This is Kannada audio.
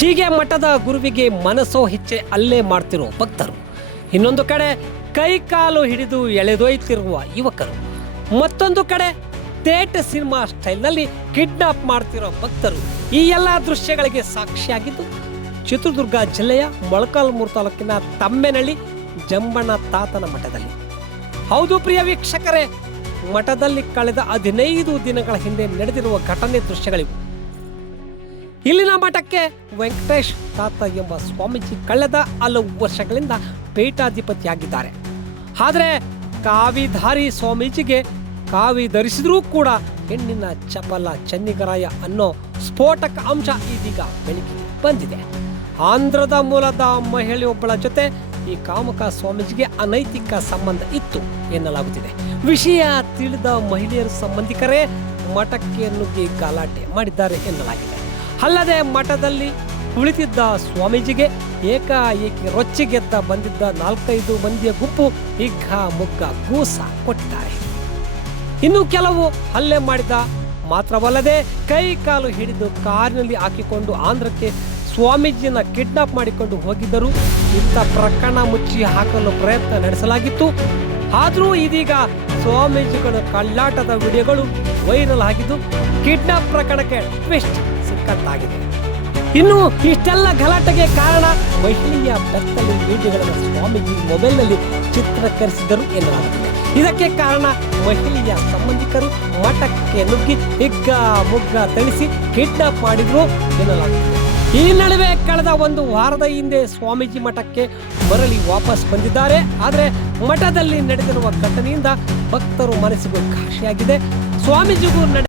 ಹೀಗೆ ಮಠದ ಗುರುವಿಗೆ ಮನಸ್ಸೋ ಹೆಚ್ಚೆ ಅಲ್ಲೇ ಮಾಡ್ತಿರೋ ಭಕ್ತರು, ಇನ್ನೊಂದು ಕಡೆ ಕೈ ಕಾಲು ಹಿಡಿದು ಎಳೆದೊಯ್ತಿರುವ ಯುವಕರು, ಮತ್ತೊಂದು ಕಡೆ ಥೇಟ್ ಸಿನಿಮಾ ಸ್ಟೈಲ್ನಲ್ಲಿ ಕಿಡ್ನಾಪ್ ಮಾಡ್ತಿರೋ ಭಕ್ತರು, ಈ ಎಲ್ಲ ದೃಶ್ಯಗಳಿಗೆ ಸಾಕ್ಷಿಯಾಗಿದ್ದು ಚಿತ್ರದುರ್ಗ ಜಿಲ್ಲೆಯ ಮೊಳಕಾಲ್ಮೂರು ತಾಲೂಕಿನ ತಮ್ಮೆನಹಳ್ಳಿ ಜಂಬಣ್ಣ ತಾತನ ಮಠದಲ್ಲಿ. ಹೌದು ಪ್ರಿಯ ವೀಕ್ಷಕರೇ, ಮಠದಲ್ಲಿ ಕಳೆದ 15 ದಿನಗಳ ಹಿಂದೆ ನಡೆದಿರುವ ಘಟನೆ ದೃಶ್ಯಗಳಿವು. ಇಲ್ಲಿನ ಮಠಕ್ಕೆ ವೆಂಕಟೇಶ್ ತಾತ ಎಂಬ ಸ್ವಾಮೀಜಿ ಕಳೆದ ಹಲವು ವರ್ಷಗಳಿಂದ ಪೀಠಾಧಿಪತಿಯಾಗಿದ್ದಾರೆ. ಆದರೆ ಕಾವಿಧಾರಿ ಸ್ವಾಮೀಜಿಗೆ ಕಾವಿ ಧರಿಸಿದ್ರೂ ಕೂಡ ಹೆಣ್ಣಿನ ಚಪಲ ಚೆನ್ನಿಗರಾಯ ಅನ್ನೋ ಸ್ಫೋಟಕ ಅಂಶ ಇದೀಗ ಬೆಳಕಿಗೆ ಬಂದಿದೆ. ಆಂಧ್ರದ ಮೂಲದ ಮಹಿಳೆಯೊಬ್ಬಳ ಜೊತೆ ಈ ಕಾಮಕ ಸ್ವಾಮೀಜಿಗೆ ಅನೈತಿಕ ಸಂಬಂಧ ಇತ್ತು ಎನ್ನಲಾಗುತ್ತಿದೆ. ವಿಷಯ ತಿಳಿದ ಮಹಿಳೆಯರ ಸಂಬಂಧಿಕರೇ ಮಠಕ್ಕೆ ನುಗ್ಗಿ ಗಲಾಟೆ ಮಾಡಿದ್ದಾರೆ ಎನ್ನಲಾಗಿದೆ. ಅಲ್ಲದೆ ಮಠದಲ್ಲಿ ಕುಳಿತಿದ್ದ ಸ್ವಾಮೀಜಿಗೆ ಏಕಾಏಕಿ ರೊಚ್ಚಿಗೆದ್ದ ಬಂದಿದ್ದ 4-5 ಮಂದಿಯ ಗುಂಪು ಹಿಗ್ಗ ಮುಗ್ಗ ಗೂಸ ಕೊಟ್ಟಿದ್ದಾರೆ. ಇನ್ನು ಕೆಲವು ಹಲ್ಲೆ ಮಾಡಿದ ಮಾತ್ರವಲ್ಲದೆ ಕೈ ಕಾಲು ಹಿಡಿದು ಕಾರಿನಲ್ಲಿ ಹಾಕಿಕೊಂಡು ಆಂಧ್ರಕ್ಕೆ ಸ್ವಾಮೀಜಿಯನ್ನ ಕಿಡ್ನಾಪ್ ಮಾಡಿಕೊಂಡು ಹೋಗಿದ್ದರು. ಇಂಥ ಪ್ರಕರಣ ಮುಚ್ಚಿ ಹಾಕಲು ಪ್ರಯತ್ನ ನಡೆಸಲಾಗಿತ್ತು. ಆದರೂ ಇದೀಗ ಸ್ವಾಮೀಜಿಗಳ ಕಳ್ಳಾಟದ ವಿಡಿಯೋಗಳು ವೈರಲ್ ಆಗಿದ್ದು ಕಿಡ್ನಾಪ್ ಪ್ರಕರಣಕ್ಕೆ ಟ್ವಿಸ್ಟ್ ಸಿಕ್ಕಂತಾಗಿದೆ. ಇನ್ನು ಇಷ್ಟೆಲ್ಲ ಗಲಾಟೆಗೆ ಕಾರಣ ಮಹಿಳೆಯ ಬೆತ್ತಲೆ ವಿಡಿಯೋಗಳನ್ನು ಸ್ವಾಮೀಜಿ ಮೊಬೈಲ್ನಲ್ಲಿ ಚಿತ್ರೀಕರಿಸಿದ್ದರು ಎನ್ನಲಾಗುತ್ತದೆ. ಇದಕ್ಕೆ ಕಾರಣ ಮಹಿಳೆಯ ಸಂಬಂಧಿಕರು ಮಠಕ್ಕೆ ನುಗ್ಗಿ ಹಿಗ್ಗ ಮುಗ್ಗ ಥಳಿಸಿ ಕಿಡ್ನಾಪ್ ಮಾಡಿದ್ರು ಎನ್ನಲಾಗುತ್ತದೆ. ಈ ನಡುವೆ ಕಳೆದ 1 ವಾರದ ಹಿಂದೆ ಸ್ವಾಮೀಜಿ ಮಠಕ್ಕೆ ಮರಳಿ ವಾಪಸ್ ಬಂದಿದ್ದಾರೆ. ಆದರೆ ಮಠದಲ್ಲಿ ನಡೆದಿರುವ ಘಟನೆಯಿಂದ ಭಕ್ತರು ಮನಸ್ಸಿಗೂ ಖುಷಿಯಾಗಿದೆ. ಸ್ವಾಮೀಜಿಗೂ